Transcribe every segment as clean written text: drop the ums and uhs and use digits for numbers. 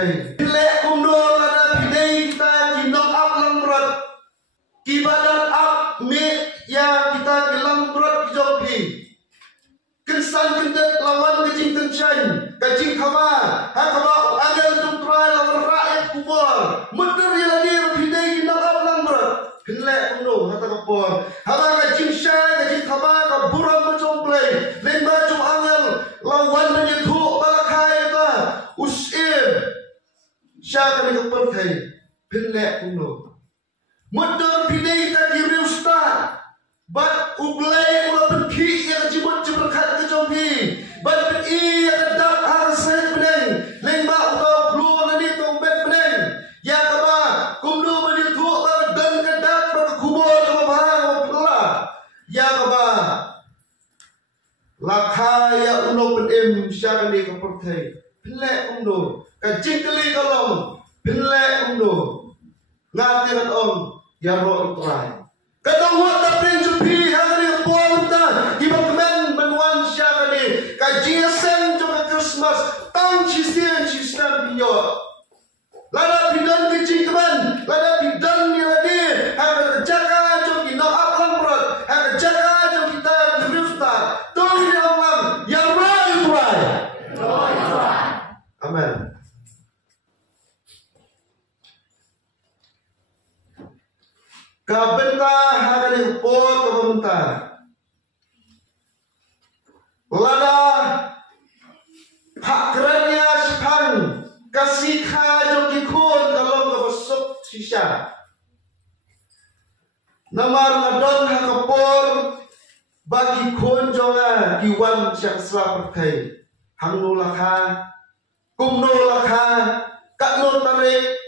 thầy lệ cùng đồ là đã bị đây kita kinong ap lang berat kibadat ap me ya kita kilang berat kijong pi kensan kendet lawan kejing kencang kejing khaba ha khaba agal tutrai lawan rakyat kubur muter ya lagi bị đây kinong ap lang berat lệ cùng đồ hata kapor haba kejing syai kejing khaba ka buram macam play lên ba chung agal lawan menyetu balakai ta usim Siya kami kapatay, pinlek kuno. Mudur pinay ka kiriusta, bat uglay mo penki yang jibut jiberkat ke jompi, bat peni yang kedak harsay peneng, lengba utau blu nani tombet peneng, ya kaba kumdu menitu ba dan kedak ba kubur kaba bahang pula, ya kaba lakaya uno penem siya kami kapatay, pinlek kuno. Kajing kali kalau pinlek undo ngatiran om ya roh utrai kadang waktu prinsipi hari puasa ibu kemen menuan syakani kajing sen juga Christmas tahun cisian cisian biyo lada bidan kecing kemen lada bidan ni lagi harga jaga jom kita akan berat harga jaga jom kita berifta tuh ini orang ya roh utrai amen. Kabenta hari por kabenta, lada pakrannya sepang kasih kajo kikun kalau kebesok sisa. Namar ngadon hakapor bagi kun jonga kiwan siang selap kai hangnu lakha kumnu lakha kaknu tarik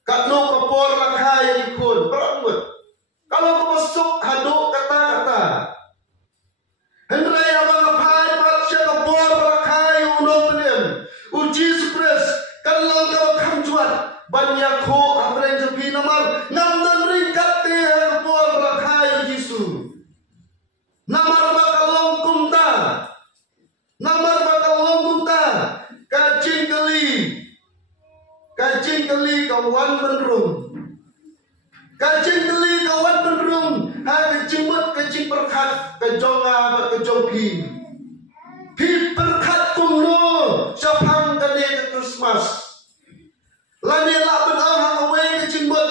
kaknu kapor lakha yang kikun beramut. Kalau kau masuk haduk kata-kata Hendrai abang apai Baksya kapor balakai unong penem Uji supres Kalau kau kamjuat Banyak ho apren jepi namar Namdan ringkat teh kapor balakai Yesu Namar bakalong kumta Namar bakalong kumta Kajing kali kawan menrung Kajing kali kawan penrung, kajing mut kajing perkat, kejonga kejong pi perkat kumno, siapang kane ke Christmas. Lani lah benang hang away kajing mut,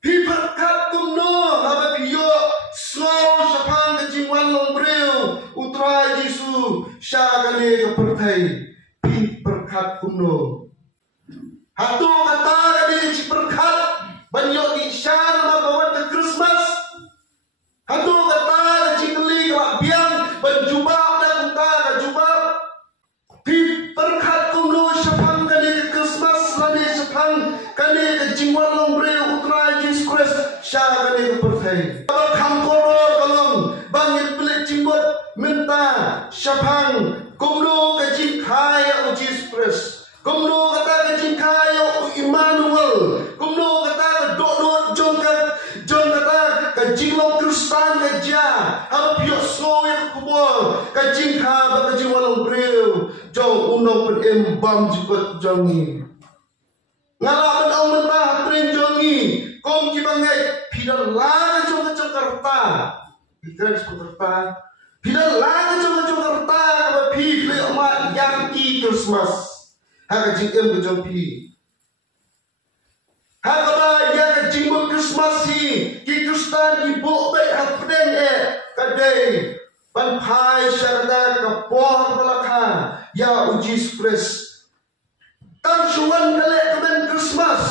pi perkat kumno, haba piyo, slow siapang kajing wan long breu, utra Yesu, sya kane ke pertai, pi perkat kumno. Hatu kata kane kajing perkat. Banyak isyar makawan ke Christmas. Hatu kata cikli kelak biang penjubah dan kata kejubah. Di perkat kumno sepang kali ke Christmas lani sepang kali ke jingwan lombre utra Yesus Kristus syah kali ke pertai. Kalau kamporo kalong bangit belik jimbut minta sepang kumno ke jingkaya Yesus Kristus. Kumno kata ke jingkaya Immanuel. Kumno kata John kata kajing long Kristan kaja harap yuk slow yang kubur kajing kaba kajing walang breu jong unong penembam jibut jongi ngalaman au mentah prin jongi kom kibangai pidan lang jong kajong karta pidan karta pidan lang jong kajong karta kaba pi ple amat yang i Christmas ha kajing kajong pi Hakaba yang jimbut Christmas hi Kristan ibu baik hapden kadai ban pai syarada kapor belaka ya uji Kristus tan suan kale kemen Christmas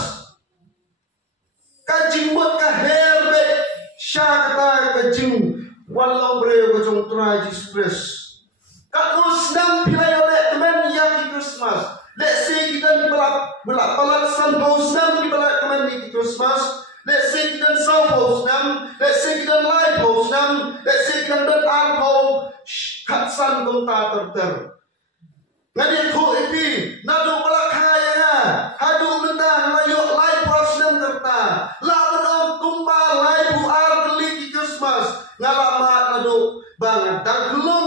kajimbut ka herbe syakata kajing walau breu kajong tra Yesus Kristus kakus nam pilai oleh kemen ya Christmas. Let's say kita belak palat san paus nam di belak kemen di Christmas. Let's say kita sau paus nam. Let's say kita lai paus nam. Let's say kita dan alpau kat san gomta terter. Ngadi ko ipi nadu belak kaya na. Hadu mentang layok lai paus nam terta. La benong kumpa lai bu ar beli di Christmas. Ngalamat nadu banget dan belum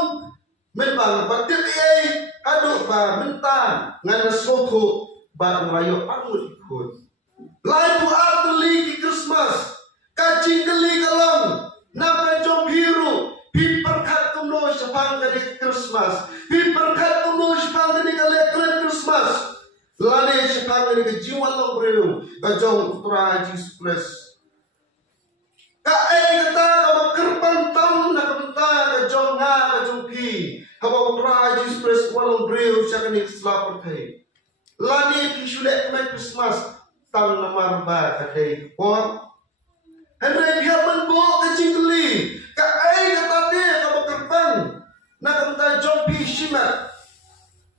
membang batik ai. Aduh ba mentang ngana soto Bat ngerayo angut ikut. Lai bu arteli ki Christmas. Kacing keli kalang. Naka jom biru. Piperkat kuno sepang kali Christmas. Piperkat kuno sepang kali Christmas. Lane sepang kali kejiwan lo beriu. Kajong putra Jesus Christ. Kata kau kerpan tam nak kata kajong nga kajong pi. Kau putra Jesus Christ walong beriu siakan Islam pertai. Lani pisulek kemai Christmas tang namar ba kadai por. Henry biar menbo kecing keli. Kai kata dia kau kerpan nak kata jom pi simat.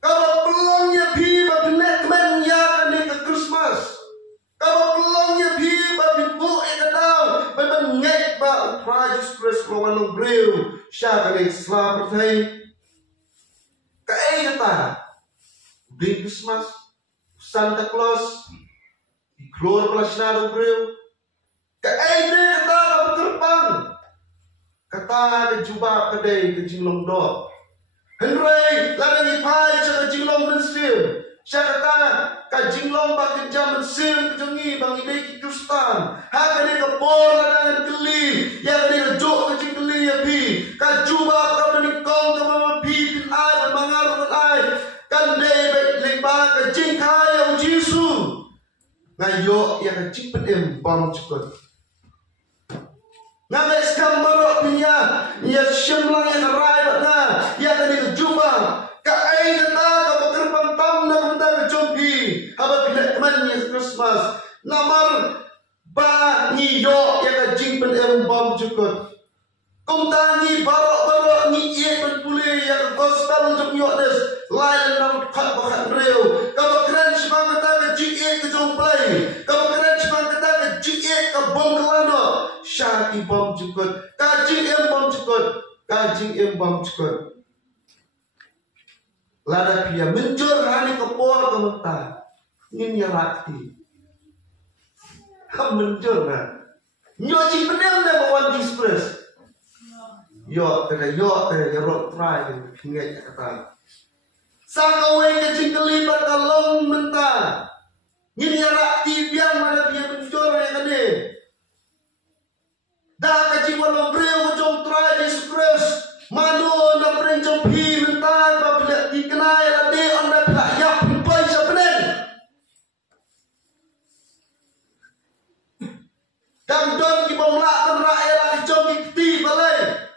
Kau pelongnya pi babinek kemai ya kani ke Christmas. Kau pelongnya pi babimbo ekadau babengek ba Jesus Christ walong beriu siakan Islam pertai. Kai kata di Christmas Santa Claus keluar pelasnado beliau. Kaide kata ke terbang. Kata ke jubah kedai ke jinglong do. Henry lagi pai ke jinglong mensir. Saya kata ke jinglong bak jam mensir ke jengi bang ide ki Kristan. Ha kade ke bor dengan keli. Ya kade ke jok ke jingkeli ya pi. Ka jubah ka menikong ke mama pi pin ai mangar con ai. Kan dei baik lembah ke jingkai yang Jisu. Ngayo yang cipet bom cukut. Ngambil skam marok punya. Ya syemlang yang rai batna. Ya tadi kejumpa. Kai kata kau kerpang tam nak benda kejumpi. Haba pilih teman yang Christmas. Namar ba ngiyo yang cipet bom cukut. Kum tangi barok-barok ni iek berpulih yang gospel untuk nyokdes. Lain nam kat bakat reu. Kalau keren sebang kata ke jik ke jong play. Kalau keren sebang kata ke jik ke bom kelano. Syaki bom cukut. Kajing bom cukut. Kajing bom cukut. Lada pia menjur hari kepor ke mentah. Ini rati. Kamu menjur kan. Nyoci penem dah bawa dispres. Yo kena rot try pinggir kata. Sakawe kecing kelibat kalong mentah. Ini arak tibian mana dia mencor yang kene. Dah kecing walong breu jom try Jesus Christ. Mano na pren jom pi mentah babila dikenai lade anda pelak yap pai sapenen. Dan don ki bomlak dan rakyat jom ikti balai.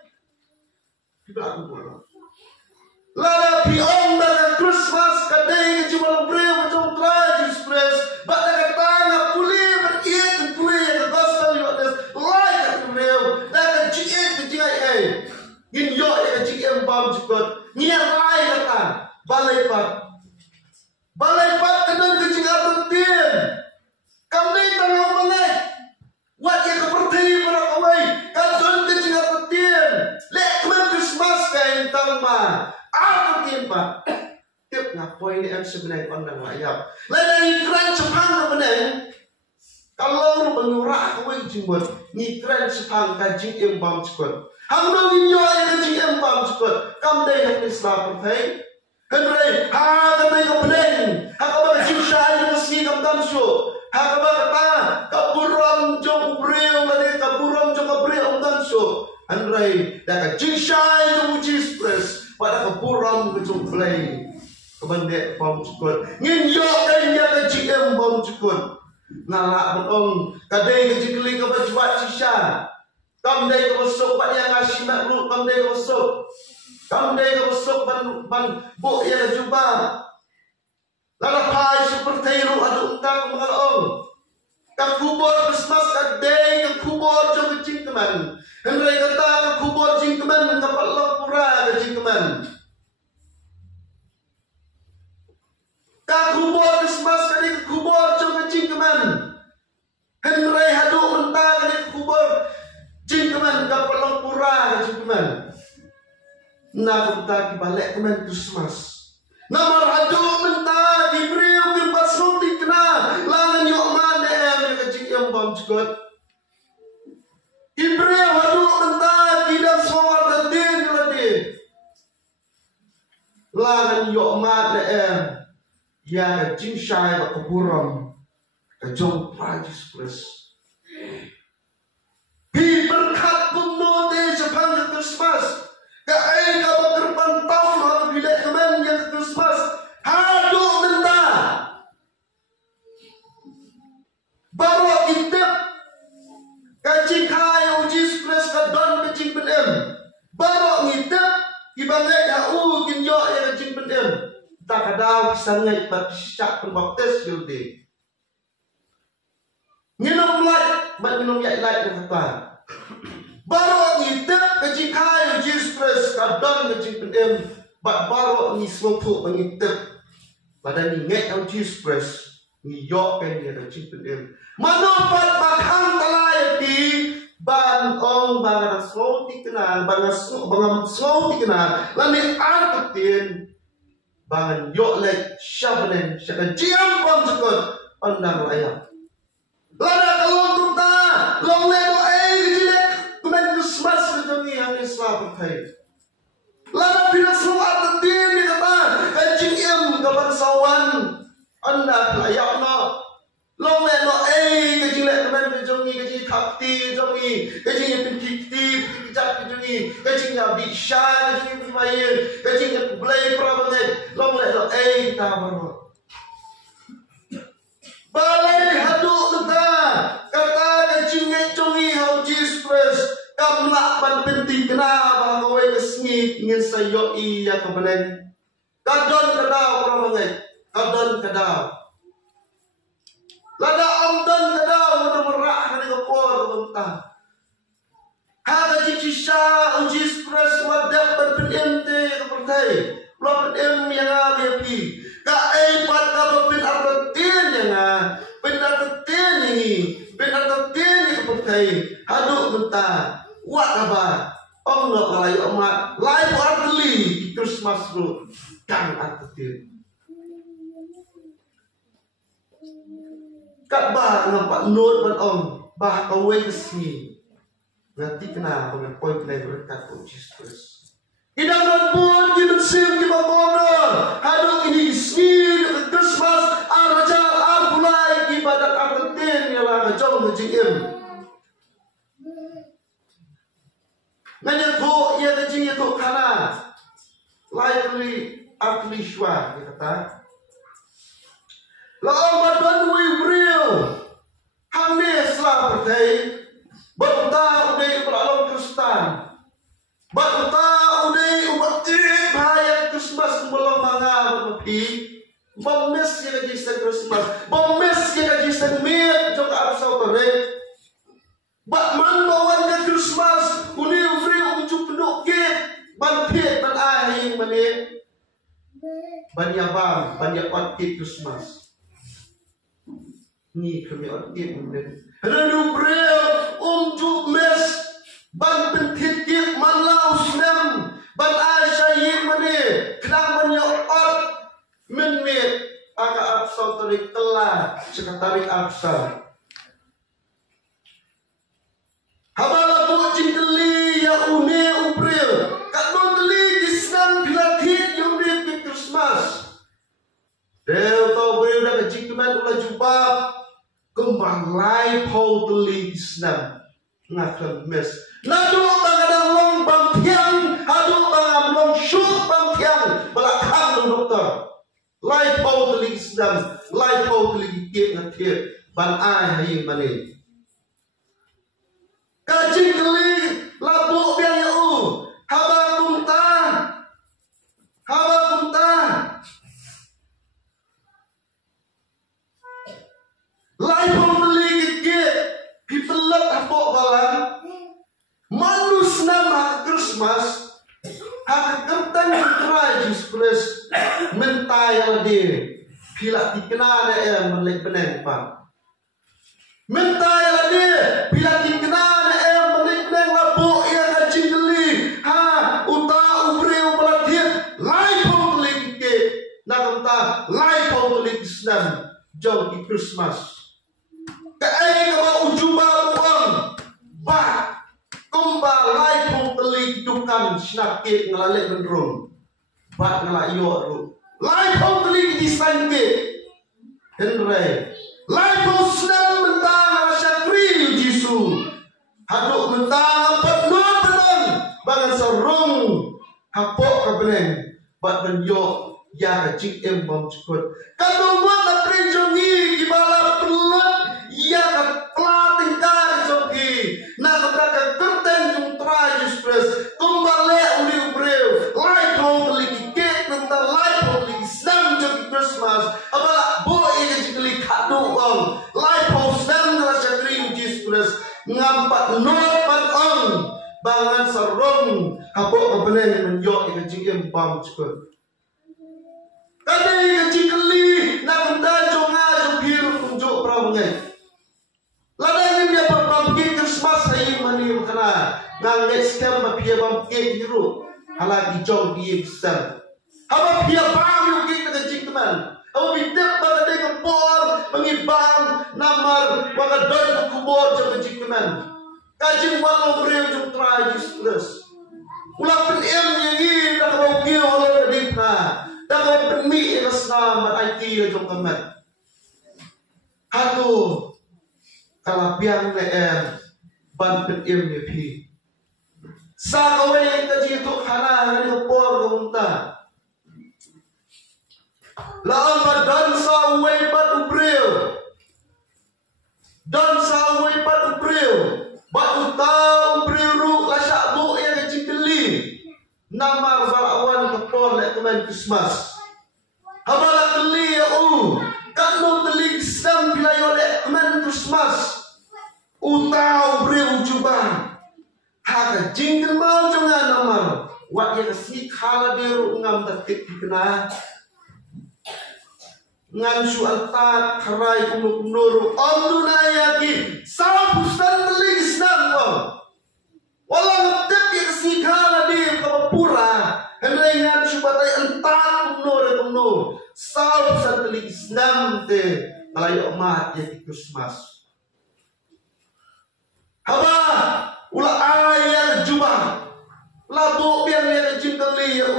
Lala piong dengan Christmas kadai ke cuma breu macam tragis press. Bada kata nak pulih beriak pulih yang gospel yo des like breu. Dah kecik kecik Gin yo yang kecik bam cukut. Nia lai kata balai pat. Balai pat kadang kecik atentin. Kami tengah mengai. Wat yang keperti pada kawai. Kadang kecik atentin. Lek Christmas kain tangma. Apa timpa? Tiap ngapoi ni sebenarnya pandang ayam. Lain keren sepang benar. Kalau menyurak kau jemput, ni keren sepang kajing bam cekut. Hamdo winyo yang kajing bam cekut. Kam deh yang Islam pertai. Henry, ha kami kau benar. Ha kau berjumpa syai meski kam tansu. Ha kau berkata kaburam jom beriu lagi kaburam jom beriu tansu. Henry, dah kajing syai jom Jesus Christ. Pada kepuram kecung play kebandek bom cukut nginjok dan jaga GM bom cukut ngalak beong kadai kecikli ke bajbat sisa kamdai ke besok pak yang ngasih makhluk kamdai ke besok ban buk yang jubah lalapai seperti ru aduk entang mengalong kak kubur Christmas kadai kak kubur jom kecing teman Henry kata ke kubur jingkeman mendapat lapura ke jingkeman. Kak kubur Christmas kali ke kubur jom ke jingkeman. Henry haduk mentah kali ke kubur jingkeman dapat lapura ke jingkeman. Nak mentah balik keman Christmas. Namar haduk mentah diberiu ke pas roti kena langan yok mana ke jingkeman bom cukut. Ibrahim haduk mentah tidak sawar dan dia Langan yok mat ya jing shai ba kaburam ka jong Christ. Pi berkat kuno te sepang Christmas. Ka ai ka berpan tahun ha bila kemen yang Christmas. Haduk nenda. Baru kita kacing kaya Jesus Christ ka don kacing penem. Baru kita ibangai hau kin yo ya kacing penem. Tak ada sangat bercak pembaptis yudi. Minum light, minum light kata. Baru kita kacing kaya Jesus Christ ka don kacing penem. Baru ni selupuk mengitip. Pada ni ngai au Jesus Christ ni yo kan dia kacing penem. Manupat bakang talai di ban ong bangan slow tikna bangan slow tikna lani artin bangan yo lek shabnen syaka jiam pam sekot pandang layak lada kalong tunta long lebo jilek kumen Christmas kejongi yang Islam kai lada pina slow artin ni kata kacing im kapan sawan anda layak no long lek no kacing lek kumen kejongi kacing thapti jongi kacing pinkiti pikijak kejongi kacing ya bisha kacing pimayen kacing blai prabanget long lek no tamaro balai haduk kata kacing jongi hau Jesus Christ kamlak ban penting kena bangawai kesngi ingin sayoi ya kebeneng kadon kadau prabanget kadon kadau lada amdan kadau merak hari kapor mentah. Haga cicisha Jesus Christ wadak berpenem te kepertai. Belum penem yang api. Ka eipat ka bapin artin yang penartin ini. Penartin kepertai. Haduk mentah. Wak kabar. Allah kalayu amat. Lai artli Christmas ru. Kang artin. Kat bah nampak note ban om bah kawai kesini nanti kena dengan poin kena berkat Jesus Christ. Idam dan pun kita sim kita bodoh. Haduk ini sini Christmas arja arpulai ibadat artin ialah kejong kejingim. Nanya tu ia kejing itu kana likely artli shwa dia kata. Lalu badan real, hamil selah pertai, berta udai beralom Kristen, berta udai ubat bahaya Christmas belum manga berpi, bemes yang kisah Christmas, bemes yang kisah mir jok arsau terek, batman bawan ke Christmas, uni free ujuk penduk gate, banpit ban ahi menit, banyabam banyak waktu Christmas. Ni kami orang kemudian. Radu bril juk mes ban pentit kit malau senam ban asyayin mane kenang menyokot menmit agak absal tarik telah sekatarik absal. Habala tu cinteli ya une ubril kadon teli kisnan bilatit yung di Christmas. Del tau bril dah kecik teman ulah jumpa kembang lai pau teli kisnan ngaklan mes. Nadu tangadang long bang tiang, hadu tangam long syuk bang tiang belakang dokter. Lai pau teli kisnan, lai pau teli kit ngatir ban ai hai mane. Kacing keli labuk biang ya haba kumta lai pun beli gigit pipelat hapok balang manus nama Christmas hak kertan kera Jesus Christ mentayal dia bila dikenal dia melek peneng pak mentayal dia bila dikenal dia melek peneng labuk ia kacing geli ha uta ubri upalatir lai pun beli gigit nak kata lai pun beli Islam jauh di Christmas. Kaai kau ujuba uang, bah, kumbalai pun telik dukan snakit ngalalik bendrung, bah ngalayo ru, Lai pau teli design ke. Henry. Lai pau senang mentang syakri Yesus. Haduk mentang penuh tenang. Bangan sarung. Hapok kabeneng. Bat benjok. Ya cik em bom cukut. Kalau buat nak perinjongi gimana pelut. Ya kan pelating kar jogi. Nak kata kerten jung try express. Kembali uli ubreu. Lai pau lagi kek mentang lai pau lagi senang jogi Christmas. Apalah boy yang jikli kado om. Lai pau senang rasa krim express. Ngampat nopat om. Bangan sarong. Hapok kebeneng menjok yang cik em bom cukut. Kami kecil keli nak minta jonga jopir tunjuk perangai. Ladang dia berbagi Christmas saya mani makna. Ngang next time mapia bangkit biru. Halah dijong dia besar. Apa pia bang kita kecil teman. Apa bidap pada dia kepor mengibam namar wakadon kubur jom kecil teman. Kajing walau beriau jom tragis terus. Ulang penem yang ini tak bagi oleh dikna. Dan kalau permi yang senam IT yang jom kemat. Hatu kalau biang leer ban penem yang pi. Sa kawai yang kaji itu hana yang kepor kemunta. Laang badan sa uway bat ubril. Dan sa uway bat ubril. Bat utau ubril ru lasak bu yang kaji keli. Nama balawan kepor lek kemen Christmas. Habala keli ya kat no teli Islam bila yo lek kemen Christmas. Utau bre ujuban. Haga jingkel mau jangan namar. Wat ya kasih khala deru ngam taktik dikena. Ngan su altat karai kuno kuno om dunayaki. Salah pusat teli Islam kau. Walau tetap yang sikala dia kepura, hendak ingat subatai entar kumno, sal santeli Islam te malayu mat yang Christmas. Haba ulah ayat jubah, labu biang yang cinteli ya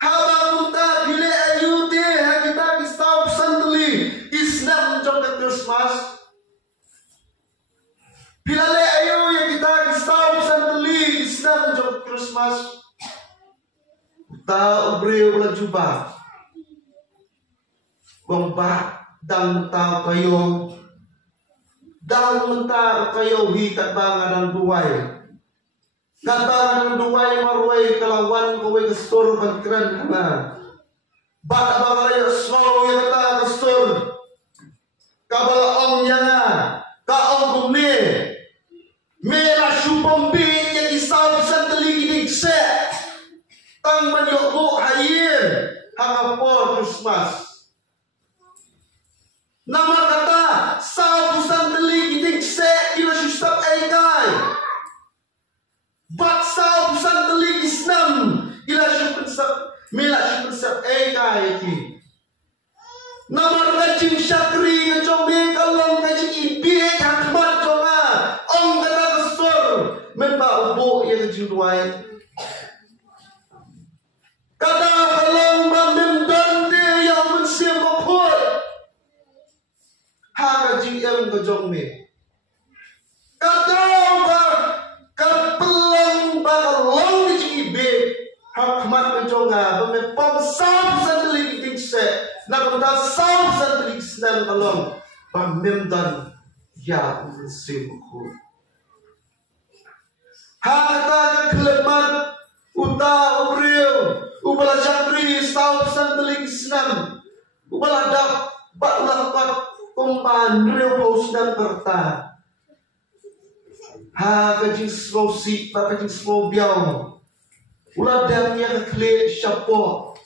Haba kunta bila ayu te kita bisa santeli Islam jom ke Christmas. Bila le ayu yang kita kisah santeli Islam jom Christmas. Ta ubreu la jubah. Gomba dan mentau kayo. Dan mentau kayo hi kat bangan duwai. Kat bangan duwai marwai kelawan kowe kesur pangkran hana. Bak bangan small yang kata kesur. Kabal om yana. Ka om kumne. Mela syubom bin yang isau santeli gidik se. Tang menyokbo hayir. Hangapor Christmas. Nama kata sau santeli gidik se. Ila susap aikai. Bak sau santeli Islam. Ila susap. Mela susap aikai ki. Nama kacing syakri. Ngacong mekalong kacing ibik. Hakmat jonga. Om kata membak ubuk yang jinduai. Kata kalau memendam dia yang mensiam koput. Haga jingem kejong me. Kata kapelang bakalong di jingibe. Hakmat kejonga. Bemepong sam sandelik dingse. Nak kata sam sandelik senang kalong. Bemendam ya mensiam koput. Harta kelemat uta ubril ubala jabri stau santeling senam ubala dak bak lapat kumpan rew paus dan perta ha kajing slosi pa kajing slow biao ula dam yang kle syapo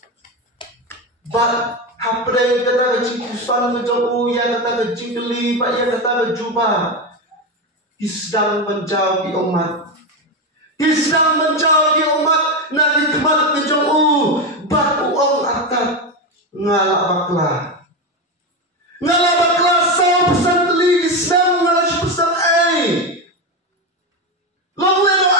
bak hapre kata kajing kusan ngejau ya kata kajing geli pak ya kata juba isdang menjauh di umat. Islam menjauhi umat Nabi kemat kejauh batu ong atat ngalak bakla sau pesan teli Islam ngalak pesan long lelo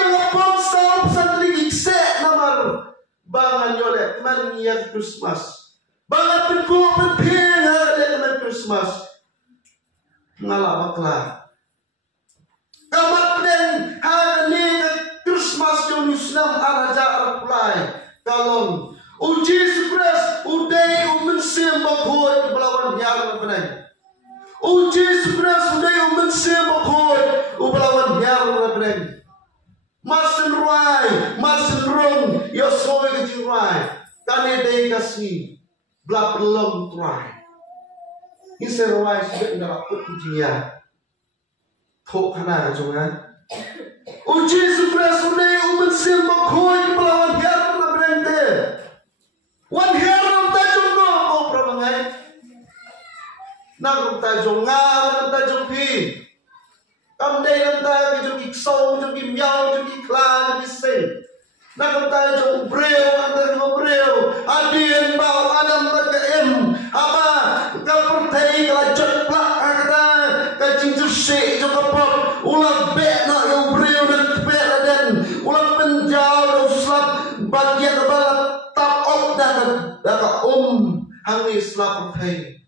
mengapong sau pesan teli iksek namar bangan yolek man yang Christmas. Bangan penting ada man Christmas. Ngalah bakla. Kamat den hari ni Christmas yang Islam araja arapulai. Kalon uji sukres udai umensim bakhoi belawan yang benar. Uji sukres udai umensim bakhoi belawan yang benar. Masin rong, yo soy ke jirai, kane day kasih, belak belum tuai. Ini seruai sudah tidak dapat ujian, thok kana jangan. Uji sukres udai umensim bakhoi belawan yang benar. Wan herum tajung no ko prabangai. Nang tajung ngal tajung pi. Kam day nanta ki jung sâu jung ki miao jung ki klan ki sen. Nang tajung breu anta no breu. Adien bau adam ka em. Apa ka pertai ka jot plak ka ka jing ju se jung ka pop. Ulang be na yo breu dan be dan ulang penjau do slap bagian balat tap op dan ka hang ni slap pertai.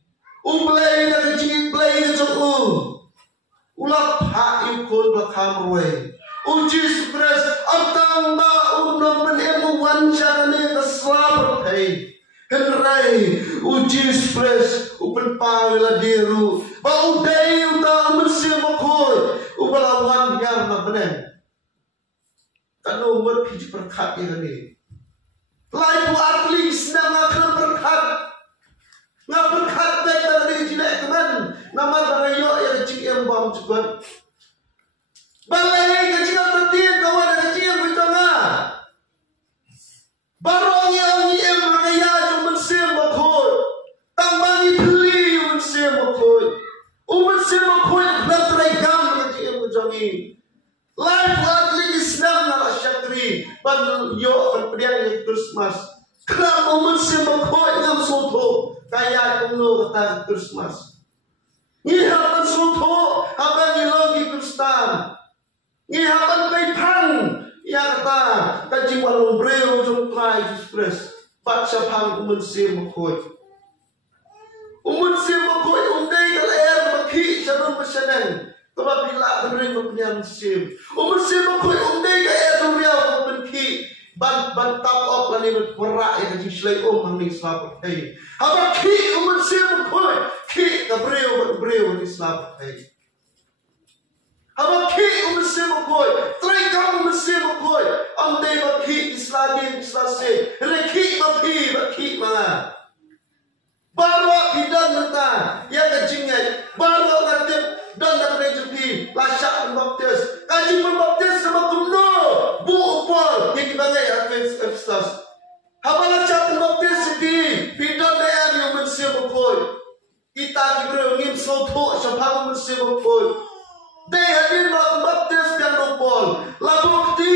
Play na jing play ka jung ulap hak ikut belakang roy. Uji sukres atang ba unam menemu wancana keselap hey. Henry uji sukres upen pawila deru. Ba udai uta mesin makoi ubalawan yang na benar. Kanu umur piji perkat yang ni. Lai bu atling senang akan perkat. Ngap berkat baik dari jinak teman. Nama barayo yang kecil yang bom cepat. Balai kecil tertib kawan kecil bertengah. Barong yang yang makaya cuma mesin bakoi. Tambangi beli mesin bakoi. Mesin bakoi belum terikam kecil berjangi. Life atling Islam nala syakri. Ban yo berperiang yang Christmas. Kenapa mesin bakoi yang soto. Kaya kuno kata Christmas. Ni hapan soto, hapan ilogi Kristen. Ni hapan kaipang, ya kata kaji walong breu jong try express. Baca pang umensim makoi. Umensim makoi undai kal air baki jarum pesanan. Kaba bila beri mempunyai sim. Umensim makoi undai kal air duriau mempunyai. Ban tap op lani berak yang kaji selai hangni selap hey. Haba ki umensim makoi. Ki kabreu ni selap hey. Haba ki umensim makoi. Terikam umensim makoi. Andai baki islami islase. Reki baki mana. Baru bidang neta yang kecingnya. Baru katip dan rejepi lasak pembaptis. Kaji pembaptis sama kuno. Bu upol yang dibangai Efesas. Haba lasak pembaptis di bidang daerah yang bersih makoi. Kita diberi ngim soto sepang bersih makoi. Daya hadir pembaptis yang upol. Labukti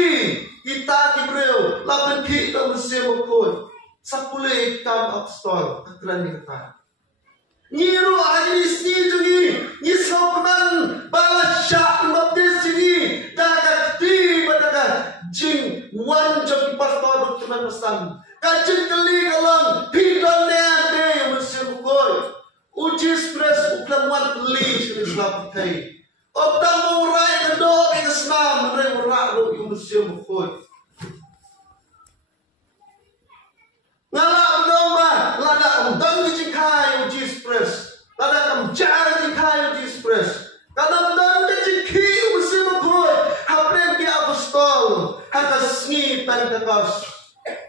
kita diberi lapan kita bersih makoi. Sapulih kam apostol keteran kita. Nyiru hadis ni juga ni sopan balasyak baptis ini dakati badaka jing wan jam pastor teman pesan kacin kali kalang pidon neate mesin koi uji stres uklan wan kali sini selapai optam murai kedok yang senam murai murak lo yang mesin koi ngalah berdomba lada undang dijikai uji stres lada kamjar dijikai uji stres kalau undang dijikai uji makoi hapren ki apostol hakas ni pentecost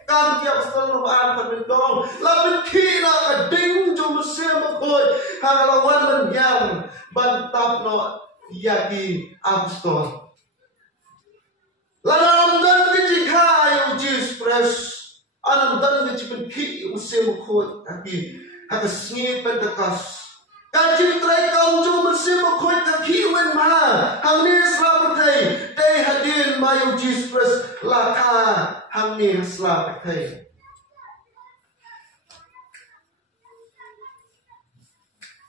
kam ki apostol no ar pendong labin ki na kading jo uji makoi hagalawan man yang bantap no yaki apostol lada undang dijikai uji stres anam dan ngecipin ki usia makoi kaki hakas ni pentekas kaji try kaum jo usia makoi kaki wen ma hang ni selapatai day hadir mayu Jesus laka hang ni selapatai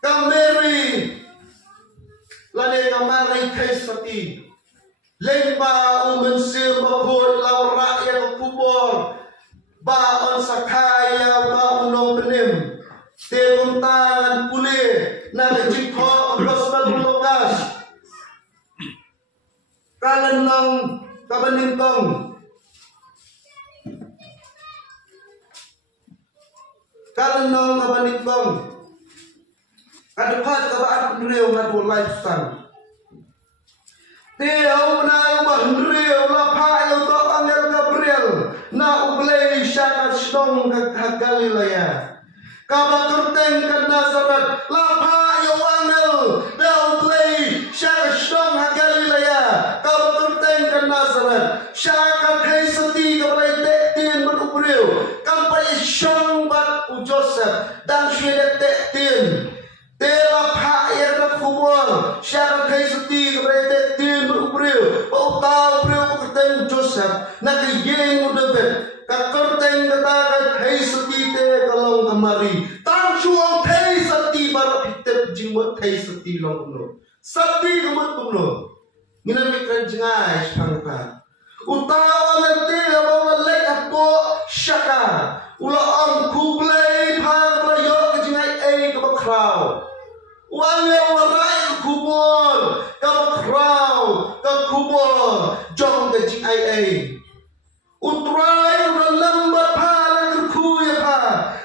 kameri lane kamari kaisati lemba umensia makoi laura yang kubur ba kalenong kabaningkong kalenong kabaningkong kadepat kabaat real ngadu lifestyle Tiaw na ubahndriw la payo to angel Gabriel na ublay siya kasdong Galilea. Kabakurteng ka Nazaret la payo angel na ublay siya kasdong Galilea. Kabakurteng ka Nazaret siya kakay sati kabray tektin manubriw. Kampay siyang bat u Joseph dan siya tektin. Tela payo na kubol siya kakay sati kabray tektin manubriw. Pautaw briw pakurteng Joseph nakayeng udabet. Kakurteng katakat hay sati te kalong kamari. Tang suang hay sati para pitep jimot hay sati long kuno. Sati kumot kuno. Minamikran jengay pangka. Utawa nanti abang lek apo syaka. Ula ang kublay pang rayo kejengay ay kabakraw. Wala waray kubol kabakraw kakubol jong kejengay ay. Utray udah lambat para kerkuya pa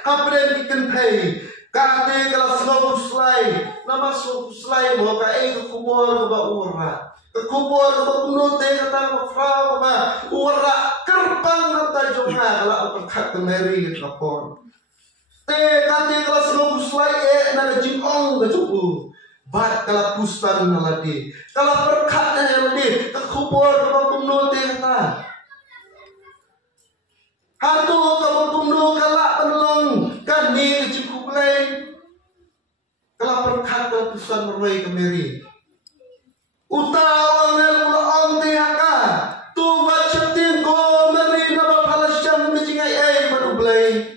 hapren ikan thai kate kala slow slide nama slow slide mo ka ay kubor ba ura kubor ba kunote kata frau ba ura kerpang nata jonga kala perkat meri kapor te kate kala slow slide na jingong ga cupu bat kala pustan naladi kala perkat naladi kubor ba kunote kata Hantu kamu kumdu kalak penolong kani cukup lain kalak perkata pusan meruai kemeri utawa ngel ulang tiaka tu baca tingko meri nama palasyam mencingai manu belai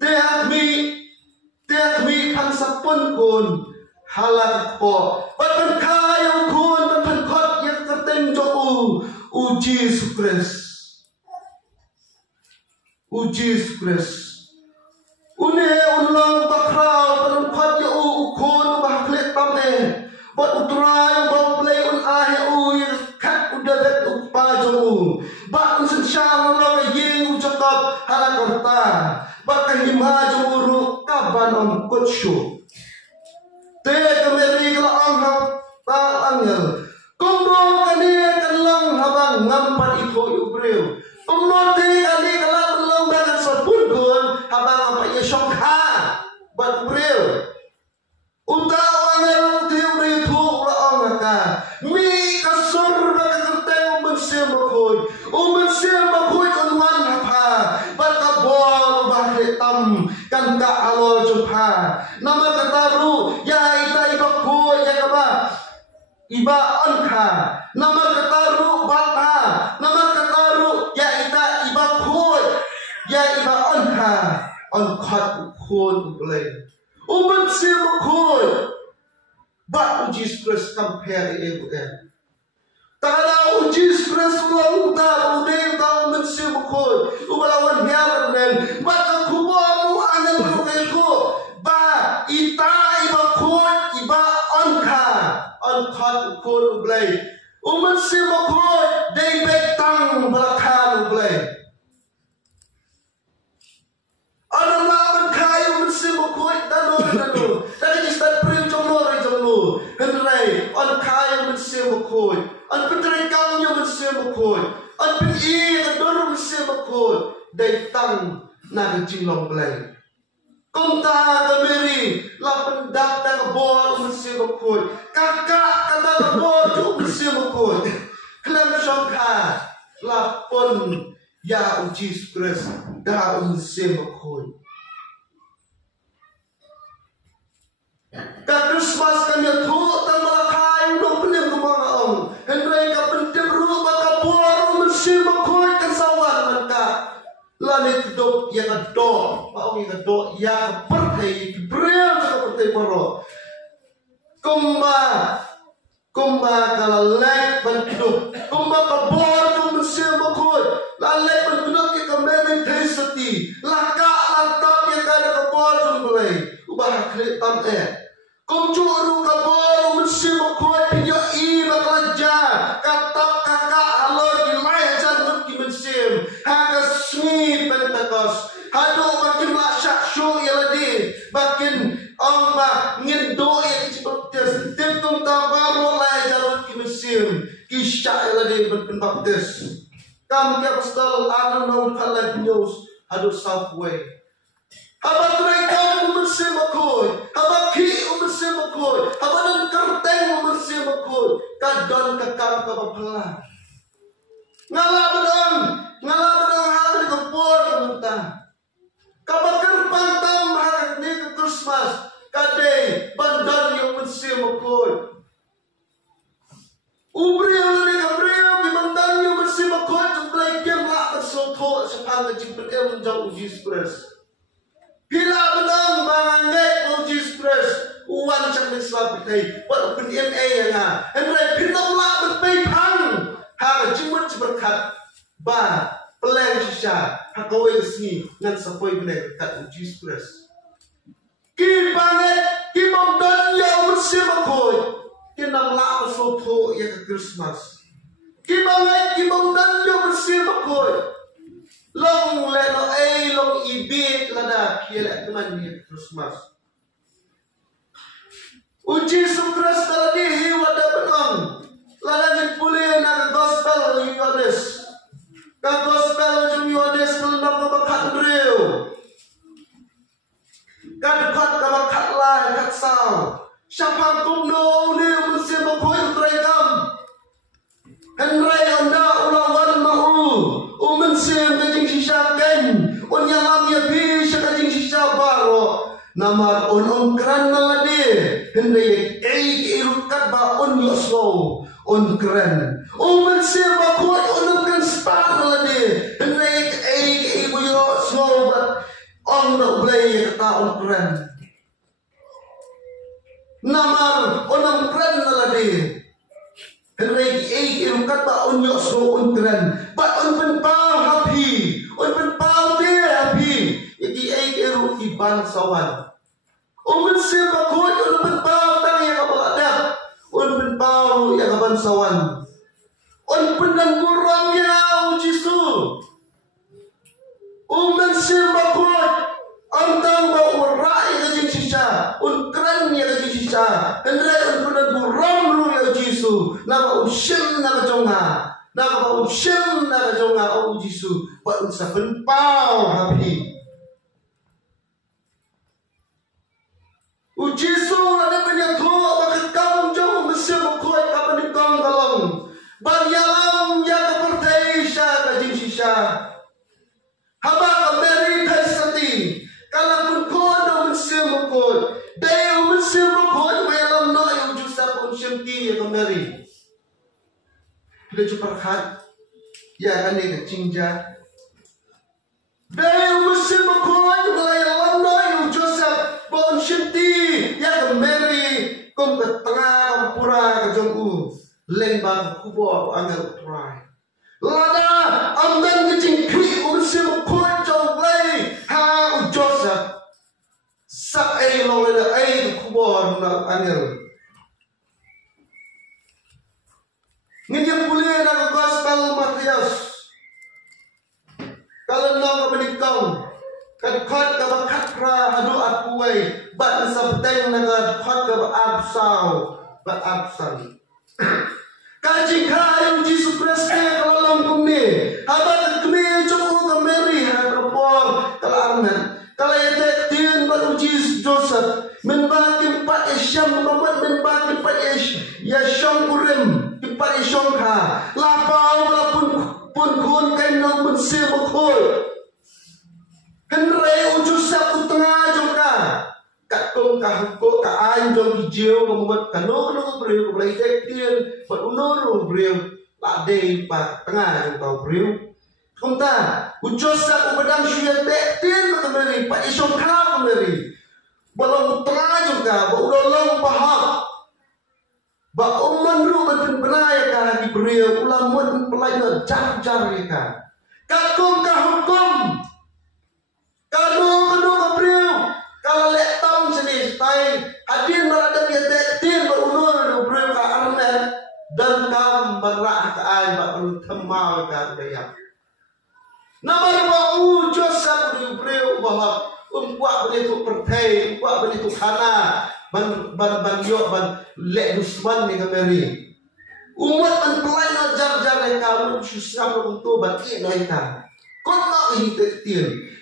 tiak mi pangsa pun kun halak po batun kayang kun batun kot yang tertenjok uji sukres Uji sukres. Une ulang bakraw penumpat ya ukun bahklet tame. Bat utray bang play un ahe yang kat udagat upajo. Bat unsen syang orang yeng ucakap halakorta. Bat kahimha jumuru kaban on kutsyu. Te kemeri kala anghap tal angel. Kumbro kani kanlang habang ngampat ito yubreu. Kumbro te kani kala habang apa ya syokha bat bril utawa ngel teori tu ula ngaka mi kasur ba kerteng umensir makoy unwan apa bat kabor ba hitam kan ka alo jumpa nama kataru ya ita ibakoy ya kaba iba onka nama kataru bata nama kataru ya ita ibakoy ya iba onka on kat ukun boleh umat siapa koi bat uji stres compare ego Tara uji stres ulang utar udah tahu umat siapa koi ubalawan biar dan bat aku baru anda bereko ba ita iba koi iba on kat ukun boleh umat siapa koi day betang belakang boleh Orang lawan kayu mesti mukoi danu. Tapi jistat priu jomlo. Henry, on kayu mesti mukoi. On petri kaunya mesti mukoi. On pei kador mesti mukoi. Dai tang na jinglong belai. Kumta kameri la pendak da bor mesti mukoi. Kakak kata bor ju mesti mukoi. Kelam syongka la pon ya uji stres da mesti mukoi. Ka Christmas kanya tu tama kain do pelim kumang Henry ka pentim ru baka bor mesti mukoi kan sawan manka lani kedok yang ado paong yang ado yang pertai bril ka pertai poro kumba kala lek ban kedok kumba ka bor do mesti mukoi la lek ban kedok ka menen tesati laka lantap yang kada ka bor do belai ubah kretam Kum curu ka bor mesti mukoi pinyo i bakalaja katak Hakasmi Pentecost. Hado makin laksak show yaladi. Makin amba ngindo yang baptis. Tentung tabaru lai jarut ki Mesir. Kisah yaladi baptis. Kami apostol anu nau kalai news hado Southway. Haba turai kau Mesir makoi. Haba ki Mesir makoi. Haba dan kerteng Mesir makoi. Kadon kakam kabapalan. Ngalah bedang hal di kepor mentah. Kabakar pantam hari ni ke Christmas. Kadai bandan yang Mesir makoi. Ubriel ni kabriel di bandan yang Mesir makoi. Jumlah kem lah tersotok sepang jemput menjauh Jesus Christ. Bila bedang bangai Jesus Christ. Uwan cak Islam betai. Walaupun MA yang ah. Henry pintam lah berpay pang. Hak jemut berkat ba pelan sisa hakawai kesini ngan sampai benar kat Jesus Christ. Ki banget ki bamdan ya Mesir makoi. Ki nam la soto ya ke Christmas. Ki banget ki bamdan ya Mesir makoi. Long leno long ibit lada ki la teman ya Christmas. Jesus Christ tadi wada benong. Lalangin pulih na gospel ng Yohanes. Ka gospel ng Yohanes ng nababakat real. Kadukot kabakat lai kat sao. Siapa kumno ni Mesir makoi utreikam. Henry anda ulawan mau. Mesir kajing sisa ken. Unyalam ya bi kajing sisa baro. Namar kran nalade. Henry irukat ba yoslo. Keren. Mesir makoi kan span nalade. Henry ibu yoslo ba. Nak boleh kata keren. Namar keren nalade. Henry irukat ba yoslo keren. Ba penpau happy. Penpau dia happy. Jadi iru iban sawan. Mesir makoi penpau tang yang abad. Penpau yang aban sawan. Pendang kurang ya Jisu. Mesir makoi antang bau merai kajing sisa. Keren ya kajing sisa. Hendrai pendang kurang lu ya Jisu. Nama usim nama jonga. Nama usim nama jonga Jisu. Buat usah penpau happy. Jisu ada banyak doa bagi kaum jauh Mesir makoi kapan dikong kalong. Banyalam ya kepertai sya kajing sisa. Haba kameri kaisati. Kalau pun kau ada Mesir makoi. Daya Mesir makoi malam na yung Joseph pun syamti ya kameri. Bila jumpa khat. Ya kan dia kecingja. Daya Mesir makoi malam na yung Joseph pun syamti. Ya kameri. Kum ke tengah pura kejongku. Lembang kubur angel try. Lada amdan kecing kri Mesir makoi jauh lay. Ha Joseph. Sak lo lada kubur angel. Ngejeng boleh nak gospel Matius. Kalau nak menikam. Kadukot kabakat pra hadu akuai. Bat sabteng naga kot kababsaw. Bat absan. Kajing kayong Jesus Christ kalau langkung ni. Habat kami cukup kameri kapor kalangan. Kalau ada tian baru Jesus Joseph. Menbagi 4 Esyam mamat menbagi 4 Esyam kurim 4 Esyam ka. Lapau pun kun kainang Mesir makoi. Henry Joseph utengah juga. Kat kong kahukok ka ayon jong hijau membuat kano beriu kebelah tian buat uno beriu lade pa tengah jong tau beriu. Kumta Joseph ubedang syuya tian kemeri pa isong ka kemeri. Balang tengah juga ba ulang pahak. Ba umman ru ben benaya ka di beriu ulang mun pelayan jar-jar ka. Kat kong kahukum kano beriu. Kalau lek tahun sini, hadir berada di hadir berunur beriu ka arnet dan kam berah ka ai ba perlu temau ka daya. Namar bau Joseph di breu bahak buat begitu pertai, buat begitu kana ban yo ban lek dusman ni kameri. Umat ban pelai jar mereka susah untuk bagi mereka. Kau nak hidup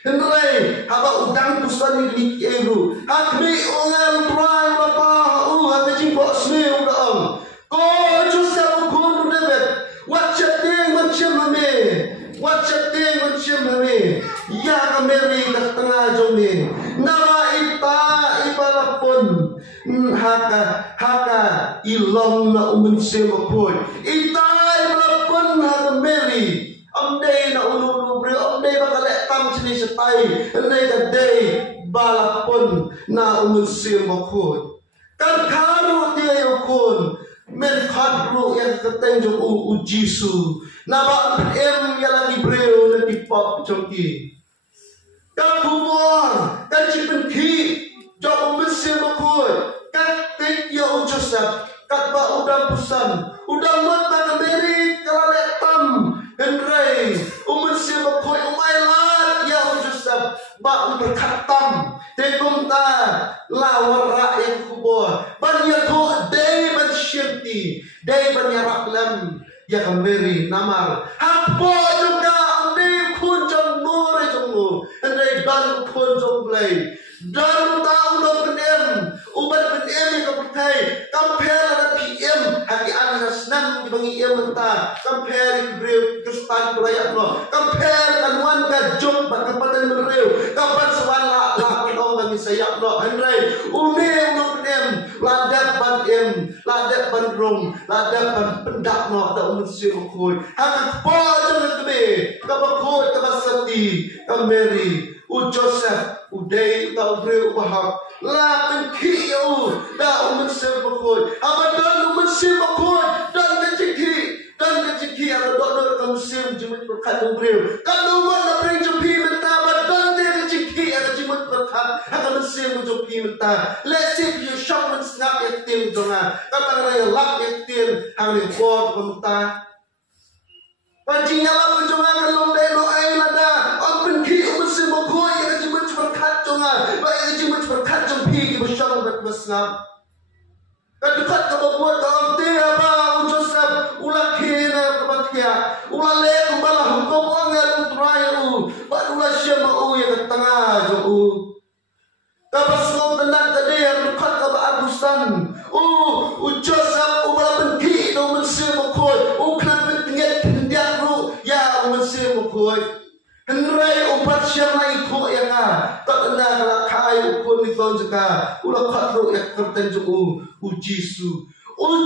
Henry, haba udang pusat ni kieru. Hakmi orang tuan bapa, haba jimbo sini udang. Kau Joseph kun David, wajib macam mami, ya kameri kat tengah jomni. Nara ibalapun, haka ilong na umunsemapun. Ibalapun haka meri. Amday na ulu bre, amday bakalek tam sini setai, amday kadai balapun na umunsemapun. Kan karu dia yukun. Men khadru yang ketenjung ujisu naba em yang lagi breu na tipap chongki kan kumor kan chipenki jo mesin makoi kan tek yo Joseph kat ba udang pusan udang mat ba kameri kalale tam henry mesin makoi umailat ya Joseph ba berkhatam tekum ta lawar rakyat kubur ban yato day ban syirti day ban yaraklam ya kameri namar hapo juga ande kun jong nur jong nu ande dan kun jong play dan tahu do penem ubat penem ka pertai compare ada PM haki anas nan dibangi em ta compare breu kristan pelayan no compare kanwan ka jong bat kapatan menreu kapan sewala la bagi sayap no Henry umi no penem ladak ban em ladak ban rong ladak ban pendak no da unsir khoi hak po jong tebe ka khoi ka basati ka Mary u Joseph u day ta breu bahak la pen kiu da unsir khoi abadan unsir khoi dan keciki ada dok ka musim jumut berkat breu kalau mana bring jupi menta badan dia keciki ada jumut berkat akan musim jupi menta let's see you shop and snap yaktim jonga kapan raya lak yaktim hang bor menta pancinya la jonga kalong deno ai lada open ki musim khoi ada jumut berkat jonga ba ada jumut berkat jupi ki besyang ber snap dekat ka buat ka amte apa Joseph ulah kena kebatia ulah le kembala hukum angal utrayu barulah syama ya tengah jo kapas ngau tendak tadi yang dekat ka agusan Joseph ulah benki do mense mokoi kena benget kendiak ru ya mense mokoi henrai upat syama ikut ya ka tak kena kala kai ukun ni ton jaka ulah khatru ya kerten jo ujisu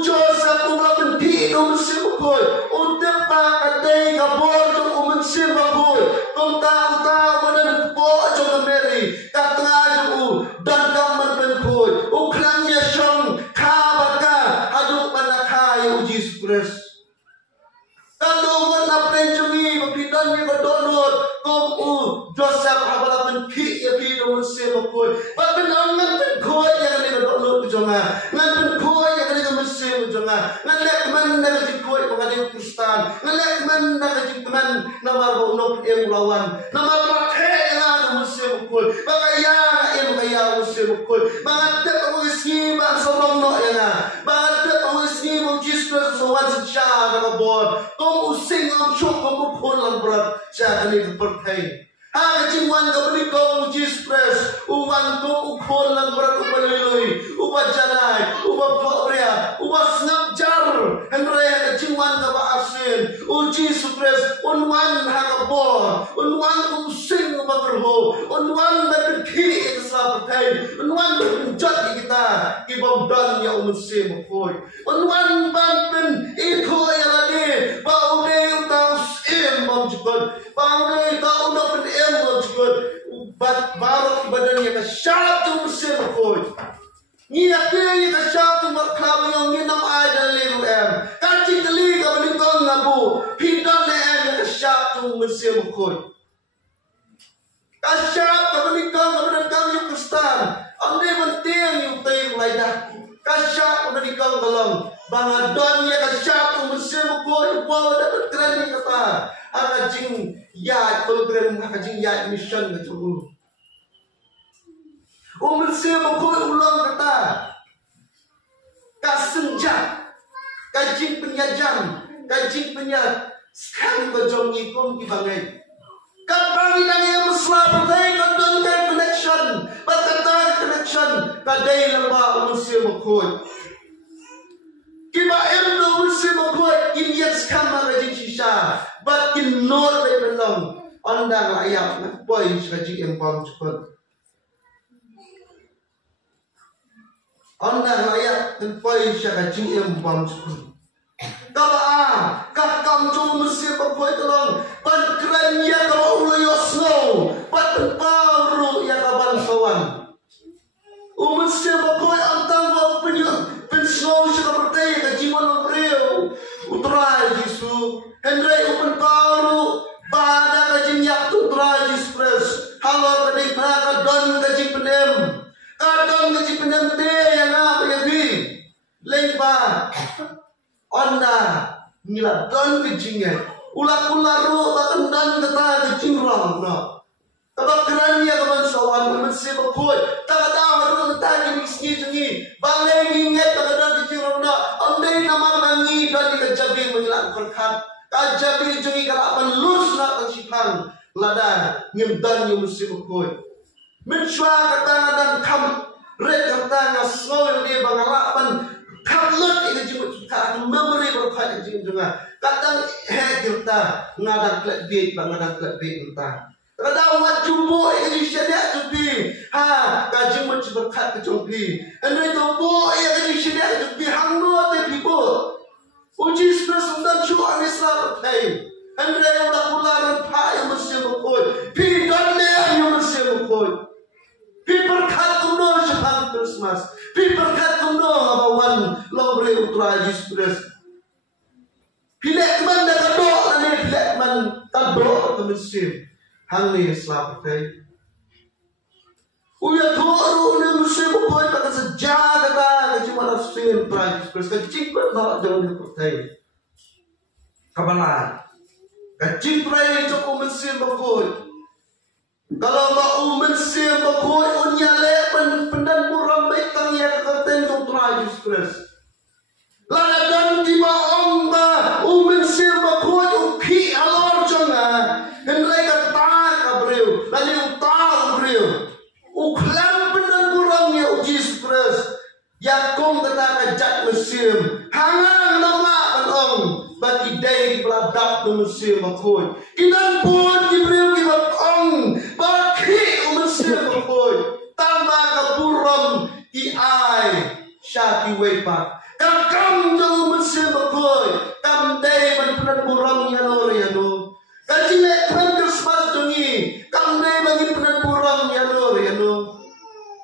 Joseph ulah benki do mense mokoi untep pa kadai ka bor do mense mokoi kong ta manan po jo kameri ka tengah jo dan kaman ben koi ukran ya syong ka baka adu panakai uji sukres kalau mana prenjumi bapidan ni badonot kong Joseph habala benki ya bi do mense mokoi ba benangan ben koi ya ni badonot jonga ngan ben koi ya ni mense jonga ngan lek man na koi pangade Kristen ngan lek man na man namar bo no em lawan namar pathe ya mense mokoi ba kaya em kaya mense mokoi ba te ko isi ba sorong no ya ba te ko isi mo Jesus so wan cha ka bor kong using am chok kong ko lan brat cha ni perthai ha jingwan ka bani kong Jesus uwan ko khol lan brat upaloi upajanai upapria upasnap jar henre jingwan ka ba asin Jesus unwan ha ka bor unwan ko using ba terho unwan da ki sa perthai unwan jat kita ki babdan ya umse mokoi unwan ban pen ikho ya lade ba ude utang em bam jukot ba ude ta udah pen em bam jukot bat baru badan ya ka syat umse mokoi ni ate ka syat mak klam yang ni nam ai dan lelu em kan cikli ka baliton ngabu hidan le em ka syat umse mokoi ka syat ka baliton ka baliton yang Kristen ande penting yung tayo layda kasyat ka baliton galang banga don ya ka syatu musim ko ipo dapat keren kata aga jing ya program aga jing ya mission ke tu musim ko ulang kata ka senja ka jing penyajam ka jing penyat sekarang ko jong ikom ki bangai ka bangi nang yang mesra pertai ka don ka connection patata connection ka dai lamba musim ko Kiba emno musim ko Indians kama ka jing shisha but in not they belong ondang layak na boy ka jing embam chukon ondang layak na boy ka jing embam chukon kaba ka kam chu musim ko tolong pan kran ya ka ulo yo snow pat paru ya ka ban kawan musim ko antang ko snow siya kapatay ka jimon ng rio utray jisu Henry upan paru pada ka jimyak utray jisu pres halo kadik na ka don ka jipenem te yang apa ya bi lengpa onda ngila don ka jinget ulak-ulak ru bakan don kata ka jimrong no kabak kerania kaban sawan masih bakoi tak ada orang tadi miskin jengi balai ingat tak ada di jirona ondai nama bangi dan dikajabi menyilang kerkat kajabi jengi kalapan lus nak tersipang lada nyemdan yang masih bakoi mencua kata dan kam red kata ngasol ni bangalapan kamlut ini jemput kita memberi berkat jengi juga kata kita ngadang klebik ngadang klebik kita kadang mat jumbo ini syariat jubi ha kaji mat berkat ke jubi andai tu bo ya kaji syariat jubi hangno te pibo uji spes dan chu anisar thai andai udah pular pa yang mesti mukoi pi dan le yang mesti mukoi pi berkat kuno syahang Christmas pi berkat kuno abawan lobre utra spes pilek man dah do ane pilek man tado tu mesti hang ni selapkai. Uya thoro ne musim ko ta sejaga ta cuma nafsin price kecik ber jauh ni pertai. Kabalan. Kecik price cukup musim ko. Kalau mau musim ko unya le pendan muram baik tang ya katen tu price express. Lana dan di ma ongba musim ko ki alor jonga. Henry kata lalu utang beliau uklan benar kurangnya uji spres yakum kata kajat musim hangang nama anong bagi day beladak di musim makoi kinan pun diberiu kibat ong bagi musim makoi tambah keburam di ai syati wepak kam jauh musim makoi kam day benar kurangnya nori anu kajilek kan Christmas dungi kamne bagi penampuran ya no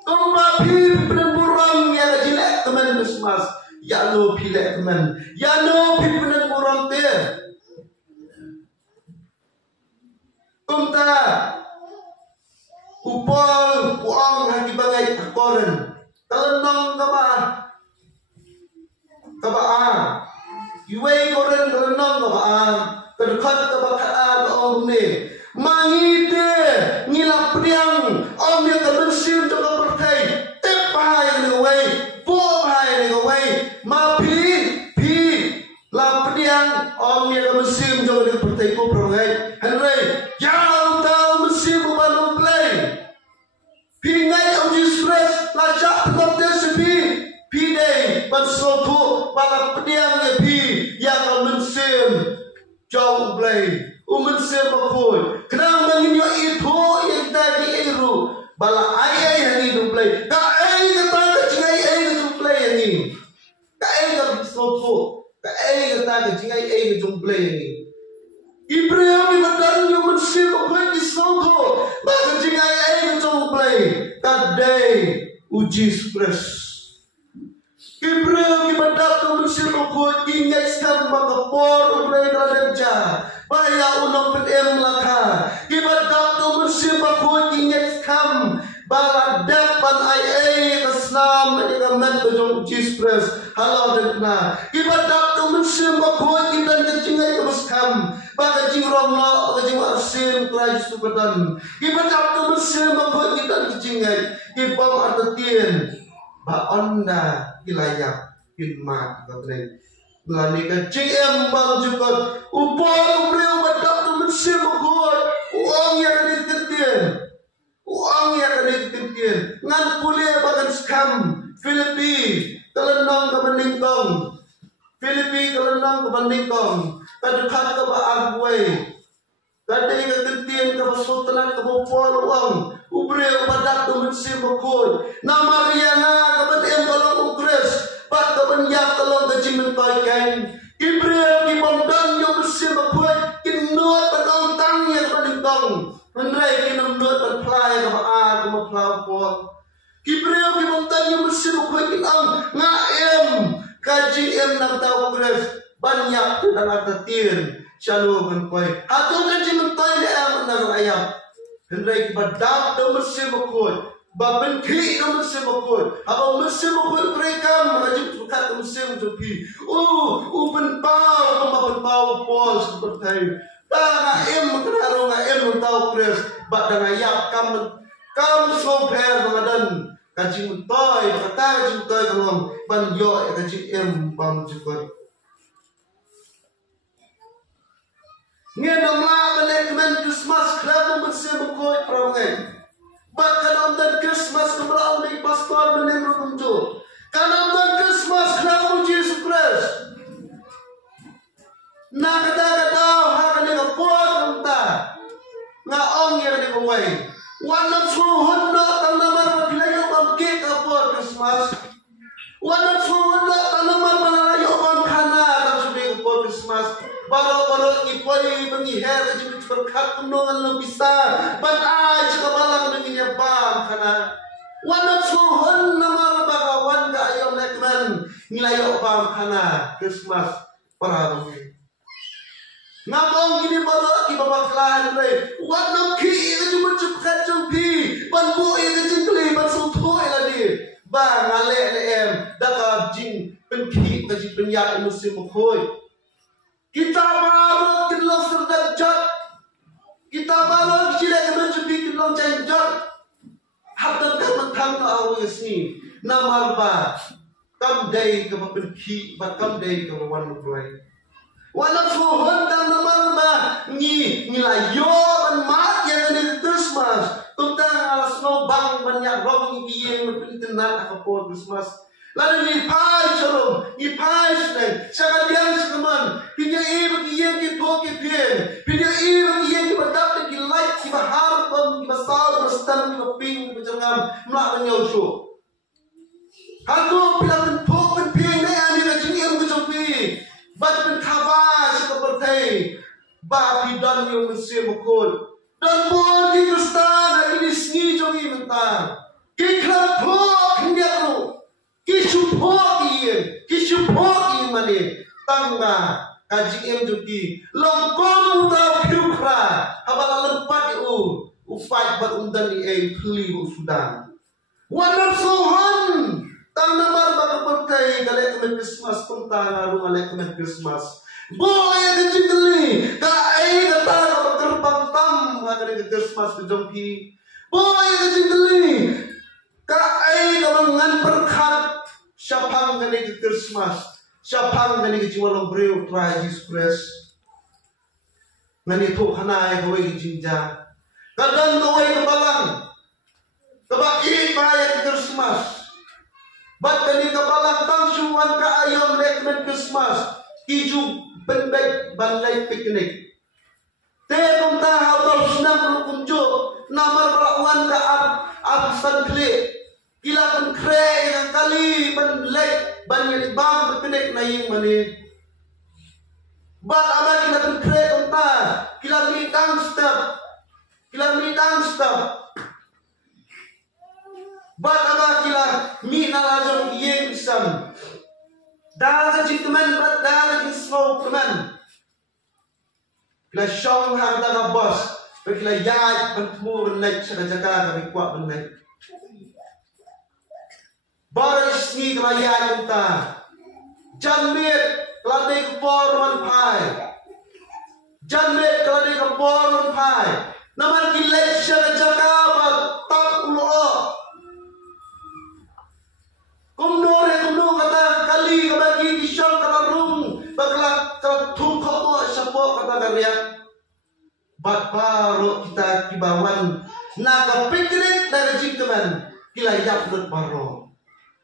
kumba pi penampuran ya kajilek teman Christmas ya no pilek teman ya no pi penampuran te kumta upang puang haki bagai akoren talenong kaba iway koren talenong kaba terdekat kebakaan om ni mangite ngilap priang om dia terbensin untuk berkai tepai yang away pohai yang away mapi pi lap priang om dia terbensin untuk berkai ko perangai Henry jangan tahu mesin bukan play pingai om stress lajak tetap sepi pi day bersoku pada priang ya pi yang terbensin jauh play umense bakoi kenang banginyo itu yang tadi eru bala ai yang itu play ka ai kata jingai ai itu play ni ka ai ka sopo ka ai kata jingai ai itu play ni Ibrahim ibadan yo umense bakoi di sopo ba jingai ai itu play ka day uji stress Ibrahim ibadat to umense bakoi ingat kan makapor ulay kerja Baya unang PM laka ibadat to musim bakut ingat kam baladak pan ai Islam yang amat berjong Jesus Christ halau dan kena ibadat tu mensim bakoi kita kecingai kemuskam bagi jing romlo kejing arsim Christ subadan ibadat tu mensim bakoi kita kecingai ibam artien ba onda wilayah pinmat katanya melani kecing embang juga upor ubreu ibadat tu mensim bakoi uang yang diketin uang yang ada di ketinggian ngan pulih bagan skam Filipi kelenong ke peningkong Filipi kelenong ke peningkong kadukat ke baagway kadai ke ketinggian ke sultanat ke bopol uang ubreu badak tu mensim bakoi nama rianga ke betem kolong ukres bat ke benyak kolong ke cimentoy kain ibreu ki bomdang yang mensim bakoi kinut penong tangnya ke peningkong Menrai kinam nuat berpelai ke maan ke maplau pol. Kibreu ki montan yang mesin ukoi kinam ngaem kaji em nak tahu kres banyak tentang atatir selalu menkoi. Hatu kaji mentai de em nak ayam. Menrai ki badap do mesin ukoi. Baben ki do mesin ukoi. Apa mesin ukoi perekam kaji bukat mesin jopi. Ben pau pol seperti Tanga em kenaro nga em tahu kres bak dang ayap kam soper mengadan kaji muntoy kata kaji muntoy kalong ban yo kaji em bam jukot ngedam la benekmen Christmas klabu bersih bukoi perangai bak kanam dan Christmas kebelau di pastor benen rukunjo kanam dan Christmas klabu Jesus Christ na kata-kata hakane ka puat ta nga ong yang ni kawai wanam suhun na tanaman maglayo ang cake ka puat Christmas wanam suhun na tanaman maglayo ang kana ang subi ka puat Christmas baro-baro ipoy mangiher ka jibit berkat kunungan lo bisa batay sa kabalang nanginyabang kana wanam suhun na marabagawan ka ayaw lekman nilayo ang kana Christmas para mungkin Ngabong gini baru iba baklan le. Wat nam ki ke cuma cepat cumpi. Ban boi ke jingkli ban sutoi lagi. Bang ale le em dak jing pen ki ke jing penyak musim khoi. Kita baru kita serta jat. Kita baru kita ke cumpi kita janjat. Hatta kan thang au yasni. Namar ba. Kam dai ke pen ki ba kam dai ke wan mulai. Walau suhun dan namar ba ni layo ban mat yang ada Christmas tentang alas no bang banyak rong ni biye berpintenan apa Christmas lalu ni pai corom ni pai senang sekalian sekeman pinja bagi yang ki poke pien pinja bagi yang ki badap ki light ki bahar pun ki basal bastan ki ping berjangam melak menyau show aku bilang pok pien ni ani ka jing berjopi Bat pen khabar seperti babi dan yang mesir mukul dan buat di kristan hari ini seni jongi mentang kiklat pok hendak lu kisupok iye mani tangga kaji em juki longkong tau piukra habal lempat ufai bat undan ni peli sudan wanap sohan tang namar bak berkai galek kemen Christmas tentang arung galek kemen Christmas boy yang jingli kai kata ka gerbang tam galek Christmas ke jongki boy yang jingli kai ka mangan berkat syapang galek Christmas syapang galek jiwalong breu try Jesus Christ ngani tu hanai gawe jinja kadang gawe kebalang kebaki paya Christmas Bat kani kabalang tang syuan ka ayam lekmen Christmas hiju bendek balai piknik te kong ta hau senam rukunjo namar perawan ka absan klik kila pen kre yang kali bendek banyak bang piknik na yung mani bat ama kila pen kre kong ta kila mitang step Bat apa kila mi nalajong iyeng isam. Daga jikman bat daga jislow keman. Kila syong hang daga bos. Kila yai penemu benaik sa jaga kami kuat benaik. Barisni kelayan kita. Janmit kelade keporan pai. Janmit kelade keporan pai. Naman kilet siya jakabat tak ulo. Kumno kata kali kabagi kisyon kararung bagla karatung ko sapo kata karya. Bat baro kita kibawan naga piknik naga jingkaman kilayap lut baro.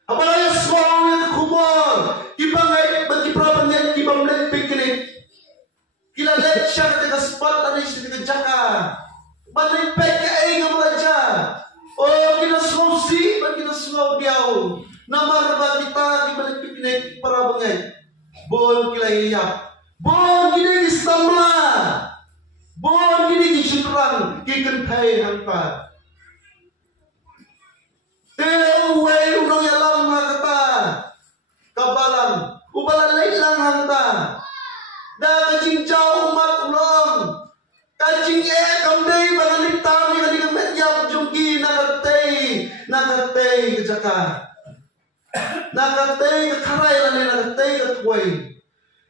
Apalagi semua yang kumor kibangai bagi prabangan kibamlet piknik. Kila let siya ketika spot ada isi ketika jaka. Balik PKI nga belaja. Oh kita slosi, kita slow diaw. Namar ba kita kibalik piknik prabangan. Bon kilayap. Bon gini istamla. Bon gini kisyurang kikentay hangpa. Uway unang yalang hangta. Kabalang. Ubalalay lang hangta. Da kajing chow umat ulong. Kajing kamday bagalit tami kanilang medyap jungki nakatay kajaka. Nakatay kakaray lang nakatay katway.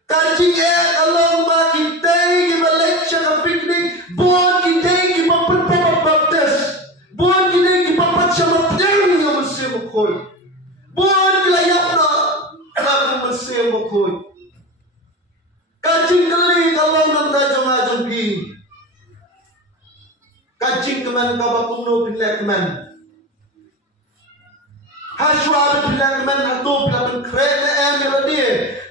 Kajing along makitay kibalik siya ka piknik. Buwan kitay kipapagpapabaptes. Buwan kitay kipapat siya mateng nga masimokoy. Buwan kilayap na alam masimokoy. Kajing kali kalong ng dajong pi. Kajing keman kabakuno pilek keman. Haswa pilek keman hatu pilek krek melodi.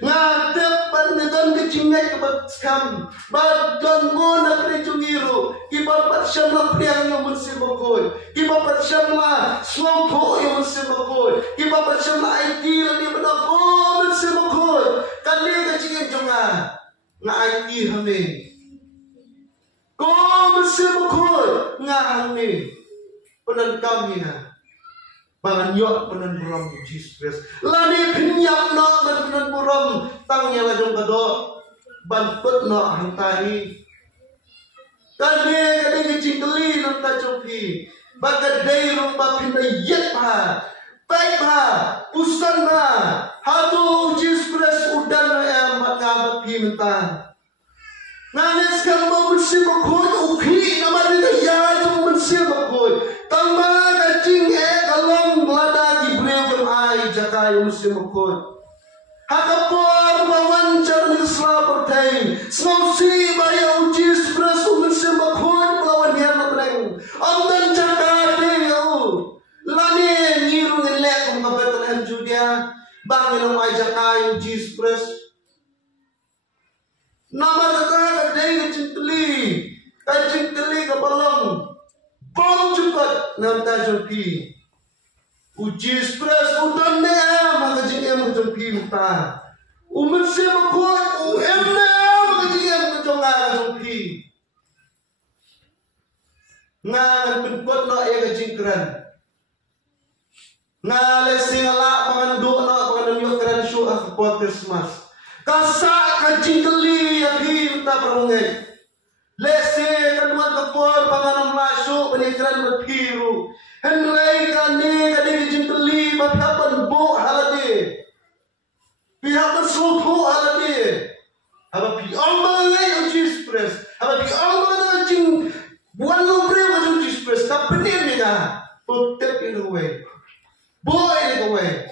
Ngatep pandan kecingay kebat skam. Badan mo na prejungiru. Kibapat siyam na priyang yung musimakoy. Kibapat siyam na swampo yung musimakoy. Kibapat siyam na IT lang yung manako musimakoy. Kali kacingin junga. Na IT hame. Ko musimakoy. Nga hame. Penan kami na. Bangan yok penan buram Jesus Christ. Lani pinyak na penan buram. Tangnya lajong kado. Banput na hantahi. Kali kecing keli nang tajopi. Bagadai rumah pinayet ha. Baik ha. Usan ha. Hatu Jesus Christ udan na makabat pimentan. Nangis kan mau bersih makoy. Ukhi naman nila yajong bersih makoy. Tama kacing kalong lada gibril yung ay jaka yung bersih makoy. Hakapor mawancar ni keselapatay. Snausi bayaw Jesus Christ bersih makoy. Melawan yan na bereng. Amdan jaka deyo. Lani ngirong nilek kung kabatanan Judia. Bangin ang ay jaka yung Jesus Christ. Nama kata kadai kacing teli kapalang, bom cepat nam tajopi. Ujis pres udan ne makacing tajopi muta. Umat siapa kau emna makacing kajonga tajopi. Ngan penkuat no kacing keren. Ngale singala mengandung no mengandung keren show akpot Christmas. Kasak kacing teli yang kita perungai. Lese kanuan kapor panganam masuk penikaran berpiru. Henry kani kacing teli makapan bo halade. Pihak bersuku halade. Apa pi omongai Jesus Christ. Apa pi omongai kacing buan lumbre macam Jesus Christ. Tapi ni mereka protect in the way. Boy in the way.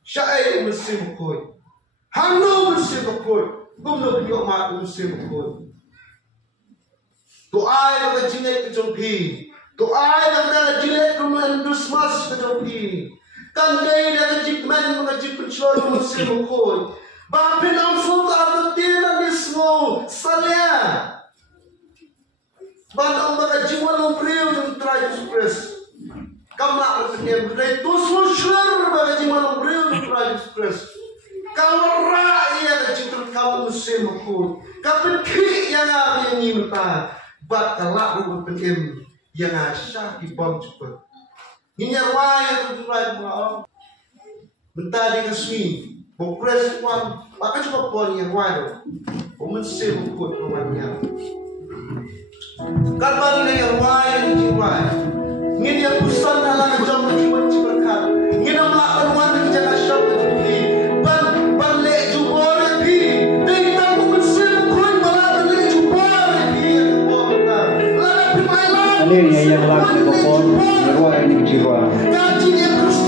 Syai mesti mukoi. Hanu mesti mukoi. Gumno piok mak mesti mukoi. Doa yang kecilnya kejumpi. Doa yang kecilnya kemudian dusmas kejumpi. Kandai dan kejikman mengajik pencuri mesti mukoi. Bapin amsul atau tiada nismo salia. Bandang mengajikwan lumpriu yang terakhir Yesus. Kamla bersedia berdaya tusul syur mengajikwan lumpriu yang terakhir Yesus. Kalau rakyat kejikun kamu mesti mukoi. Kapit ki yang kami ingin bat kalak rubut penim yang asyah di bom cepat. Ini waya tu turai mau. Bentar di kesini, bokres wan, maka cukup pon yang waya. Omen sebut rumahnya. Kapan ini yang waya di jiwa. Ini yang pusat dalam jam berkibat berkat. Ini yang Alin yang lagi popon, jiwa ini jiwa. Kaji dia terus